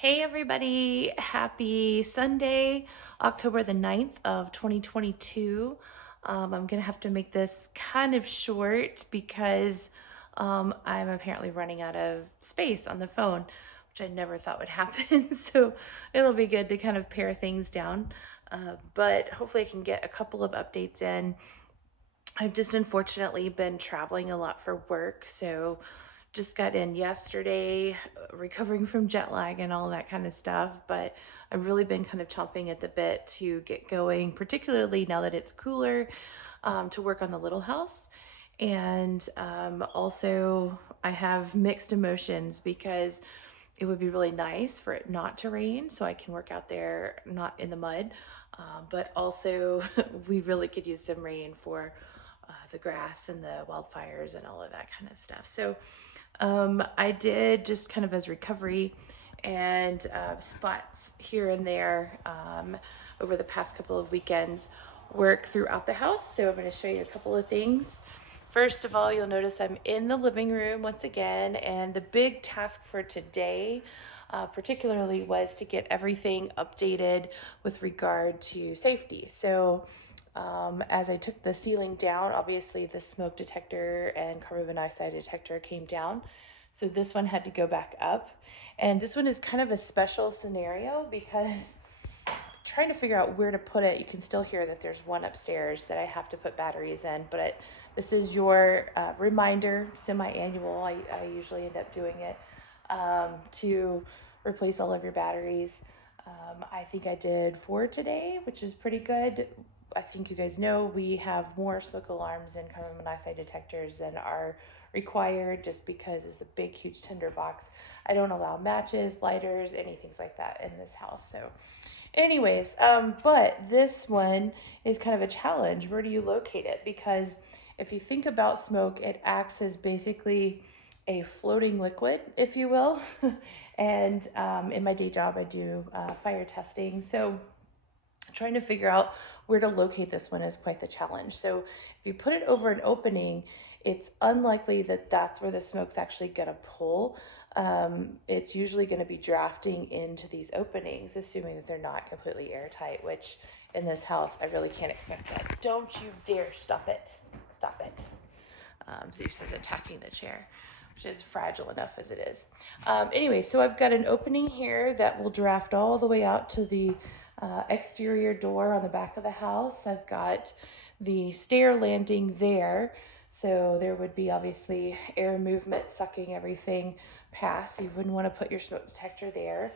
Hey everybody, happy Sunday, October the 9th of 2022. I'm gonna have to make this kind of short because I'm apparently running out of space on the phone, which I never thought would happen. So it'll be good to kind of pare things down. But hopefully I can get a couple of updates in. I've just unfortunately been traveling a lot for work, so just got in yesterday, recovering from jet lag and all that kind of stuff. But I've really been kind of chomping at the bit to get going, particularly now that it's cooler, to work on the little house. And also, I have mixed emotions because it would be really nice for it not to rain so I can work out there, not in the mud. But also, we really could use some rain for the grass and the wildfires and all of that kind of stuff. So I did just kind of as recovery and spots here and there over the past couple of weekends work throughout the house. So I'm going to show you a couple of things. First of all, you'll notice I'm in the living room once again, and the big task for today particularly was to get everything updated with regard to safety. So as I took the ceiling down, obviously the smoke detector and carbon monoxide detector came down. So this one had to go back up. And this one is kind of a special scenario because trying to figure out where to put it, you can still hear that there's one upstairs that I have to put batteries in, but this is your reminder, semi-annual, I usually end up doing it, to replace all of your batteries. I think I did 4 today, which is pretty good. I think you guys know we have more smoke alarms and carbon monoxide detectors than are required just because it's a big, huge tinderbox. I don't allow matches, lighters, anything like that in this house. So anyways, but this one is kind of a challenge. Where do you locate it? Because if you think about smoke, it acts as basically a floating liquid, if you will. And in my day job, I do fire testing. So trying to figure out where to locate this one is quite the challenge. So if you put it over an opening, it's unlikely that that's where the smoke's actually going to pull. It's usually going to be drafting into these openings, assuming that they're not completely airtight, which in this house, I really can't expect that. Don't you dare stop it. Stop it. Zeus is attacking the chair, which is fragile enough as it is. Anyway, so I've got an opening here that will draft all the way out to the exterior door on the back of the house. I've got the stair landing there, so there would be obviously air movement sucking everything past, so you wouldn't want to put your smoke detector there.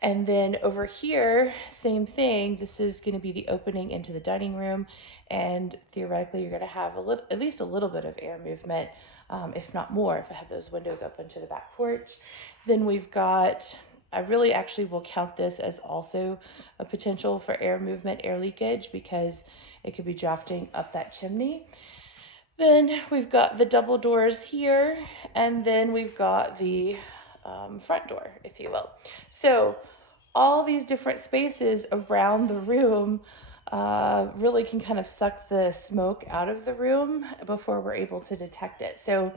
And then over here, same thing, this is going to be the opening into the dining room, and theoretically you're going to have at least a little bit of air movement, if not more, if I have those windows open to the back porch. Then we've got, I really actually will count this as also a potential for air movement, air leakage, because it could be drafting up that chimney. Then we've got the double doors here, and then we've got the front door, if you will. So all these different spaces around the room really can kind of suck the smoke out of the room before we're able to detect it. So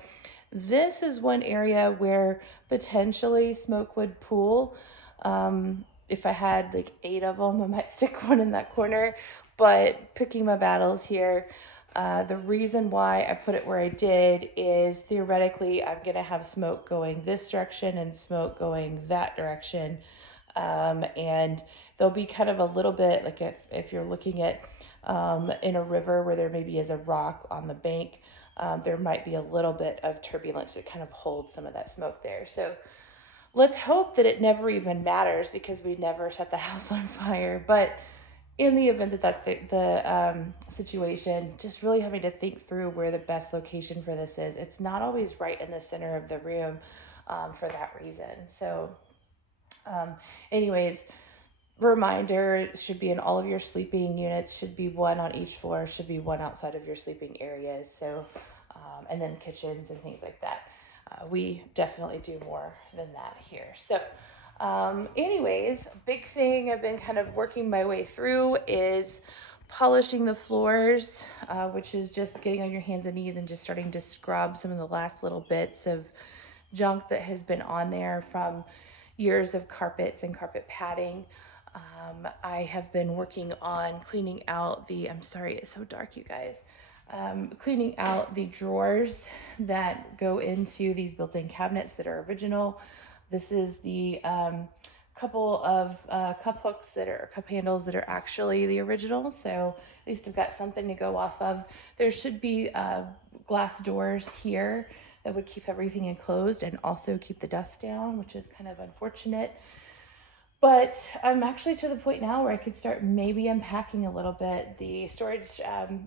this is one area where potentially smoke would pool. If I had like 8 of them, I might stick one in that corner. But picking my battles here, the reason why I put it where I did is theoretically I'm going to have smoke going this direction and smoke going that direction. And there'll be kind of a little bit, like if you're looking at in a river where there maybe is a rock on the bank, there might be a little bit of turbulence that kind of holds some of that smoke there. So let's hope that it never even matters because we never set the house on fire. But in the event that that's the situation, just really having to think through where the best location for this is. It's not always right in the center of the room for that reason. So anyways, reminder, it should be in all of your sleeping units, should be one on each floor, should be one outside of your sleeping areas. So, and then kitchens and things like that. We definitely do more than that here. So, anyways, big thing I've been kind of working my way through is polishing the floors, which is just getting on your hands and knees and just starting to scrub some of the last little bits of junk that has been on there from years of carpets and carpet padding. I have been working on cleaning out I'm sorry, it's so dark, you guys. Cleaning out the drawers that go into these built-in cabinets that are original. This is the couple of cup hooks cup handles that are actually the original. So at least I've got something to go off of. There should be glass doors here that would keep everything enclosed and also keep the dust down, which is kind of unfortunate. But I'm actually to the point now where I could start maybe unpacking a little bit. The storage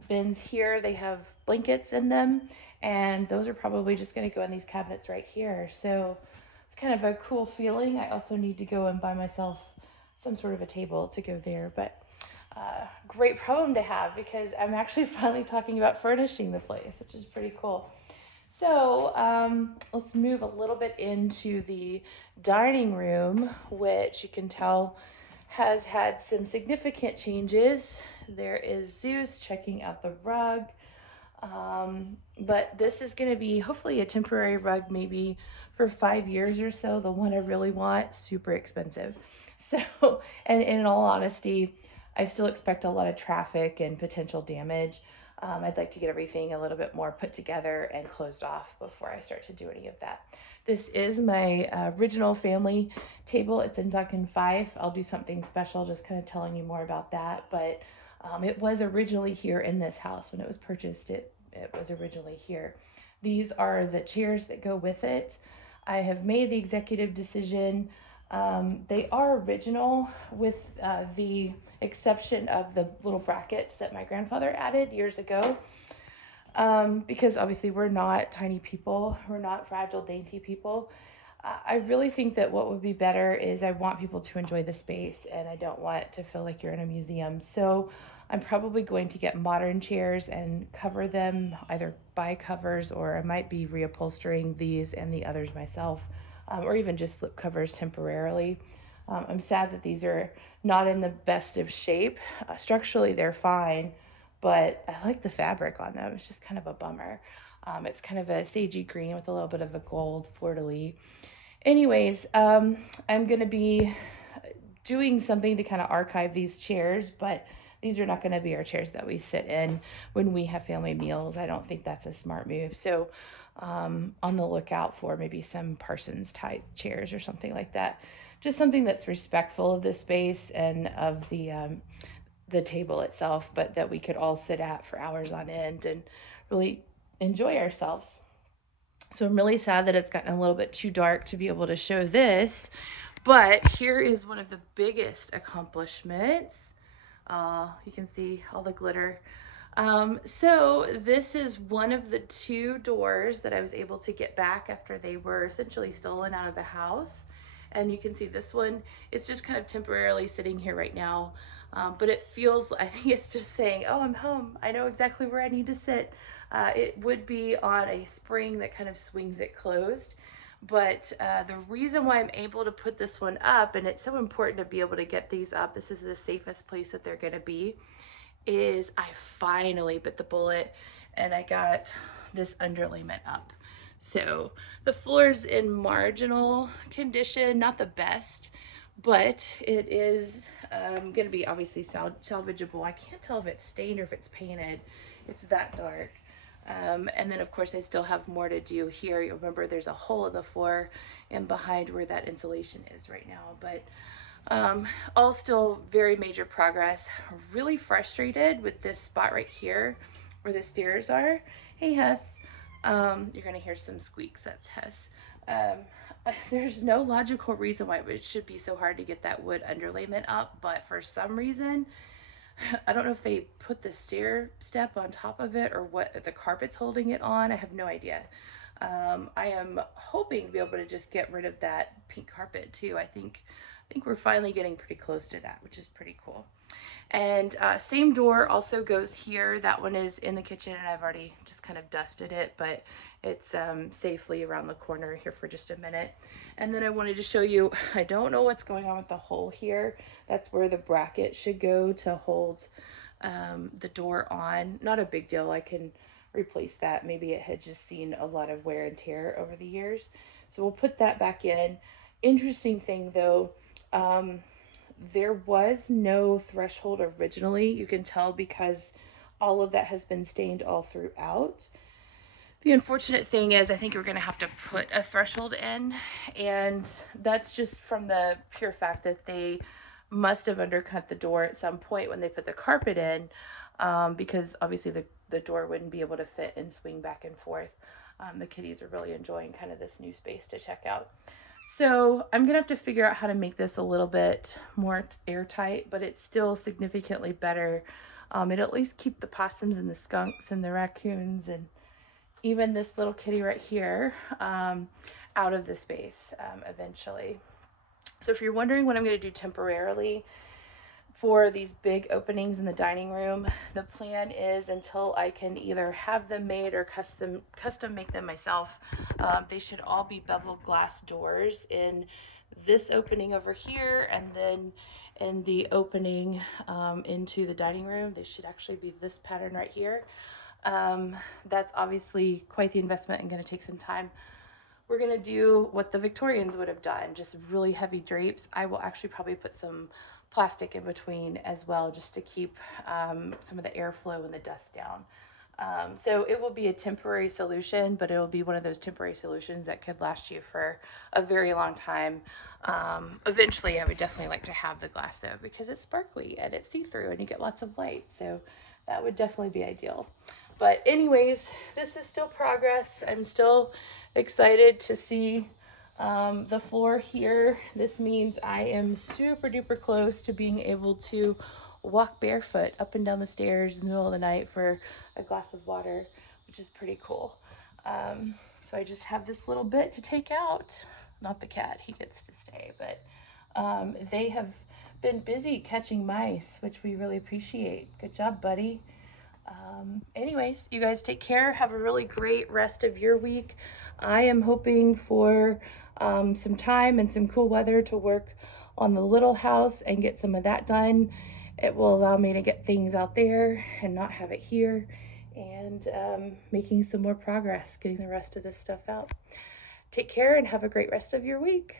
bins here, they have blankets in them, and those are probably just going to go in these cabinets right here. So it's kind of a cool feeling. I also need to go and buy myself some sort of a table to go there, but great problem to have because I'm actually finally talking about furnishing the place, which is pretty cool. So let's move a little bit into the dining room, which you can tell has had some significant changes. There is Zeus checking out the rug. But this is going to be hopefully a temporary rug, maybe for 5 years or so. The one I really want, super expensive. So, and in all honesty, I still expect a lot of traffic and potential damage. I'd like to get everything a little bit more put together and closed off before I start to do any of that. This is my original family table. It's in Duncan 5. I'll do something special, just kind of telling you more about that. But it was originally here in this house when it was purchased. It was originally here. These are the chairs that go with it. I have made the executive decision. They are original with the exception of the little brackets that my grandfather added years ago. Because obviously we're not tiny people. We're not fragile, dainty people. I really think that what would be better is I want people to enjoy the space and I don't want to feel like you're in a museum. So I'm probably going to get modern chairs and cover them, either buy covers or I might be reupholstering these and the others myself, or even just slip covers temporarily. I'm sad that these are not in the best of shape. Structurally, they're fine, but I like the fabric on them. It's just kind of a bummer. It's kind of a sagey green with a little bit of a gold fleur-de-lis. Anyways, I'm going to be doing something to kind of archive these chairs, but these are not going to be our chairs that we sit in when we have family meals. I don't think that's a smart move. So on the lookout for maybe some Parsons type chairs or something like that. Just something that's respectful of the space and of the table itself, but that we could all sit at for hours on end and really enjoy ourselves. So I'm really sad that it's gotten a little bit too dark to be able to show this, but here is one of the biggest accomplishments. You can see all the glitter. So this is one of the 2 doors that I was able to get back after they were essentially stolen out of the house. And you can see this one, it's just kind of temporarily sitting here right now. But it feels, I think it's just saying, oh, I'm home. I know exactly where I need to sit. It would be on a spring that kind of swings it closed. But the reason why I'm able to put this one up, and it's so important to be able to get these up, this is the safest place that they're going to be, is I finally bit the bullet and I got this underlayment up. So the floor's in marginal condition, not the best, but it is going to be obviously salvageable. I can't tell if it's stained or if it's painted. It's that dark. And then of course I still have more to do here. You'll remember there's a hole in the floor and behind where that insulation is right now, but all still very major progress. Really frustrated with this spot right here where the stairs are. Hey Hess, you're gonna hear some squeaks, that's Hess. There's no logical reason why it should be so hard to get that wood underlayment up, but for some reason, I don't know if they put the stair step on top of it or what the carpet's holding it on. I have no idea. I am hoping to be able to just get rid of that pink carpet too. I think we're finally getting pretty close to that, which is pretty cool. And same door also goes here. That one is in the kitchen and I've already just kind of dusted it, but it's safely around the corner here for just a minute. And then I wanted to show you, I don't know what's going on with the hole here. That's where the bracket should go to hold the door on. Not a big deal. I can replace that. Maybe it had just seen a lot of wear and tear over the years. So we'll put that back in. Interesting thing though, um, there was no threshold originally. You can tell because all of that has been stained all throughout. The unfortunate thing is I think we're going to have to put a threshold in, and that's just from the pure fact that they must have undercut the door at some point when they put the carpet in, because obviously the door wouldn't be able to fit and swing back and forth. The kitties are really enjoying kind of this new space to check out. So I'm gonna have to figure out how to make this a little bit more airtight, but it's still significantly better. It'll at least keep the possums and the skunks and the raccoons and even this little kitty right here out of the space eventually. So if you're wondering what I'm going to do temporarily for these big openings in the dining room, the plan is until I can either have them made or custom make them myself. They should all be beveled glass doors in this opening over here, and then in the opening into the dining room, they should actually be this pattern right here. That's obviously quite the investment and going to take some time. We're going to do what the Victorians would have done, just really heavy drapes. I will actually probably put some plastic in between as well, just to keep some of the airflow and the dust down. So it will be a temporary solution, but it will be one of those temporary solutions that could last you for a very long time. Eventually, I would definitely like to have the glass though, because it's sparkly and it's see-through and you get lots of light. So that would definitely be ideal. But anyways, this is still progress. I'm still excited to see the floor here. This means I am super duper close to being able to walk barefoot up and down the stairs in the middle of the night for a glass of water, which is pretty cool. So I just have this little bit to take out. Not the cat, he gets to stay, but they have been busy catching mice, which we really appreciate. Good job, buddy. Anyways, you guys take care. Have a really great rest of your week. I am hoping for some time and some cool weather to work on the little house and get some of that done. It will allow me to get things out there and not have it here, and making some more progress getting the rest of this stuff out. Take care and have a great rest of your week.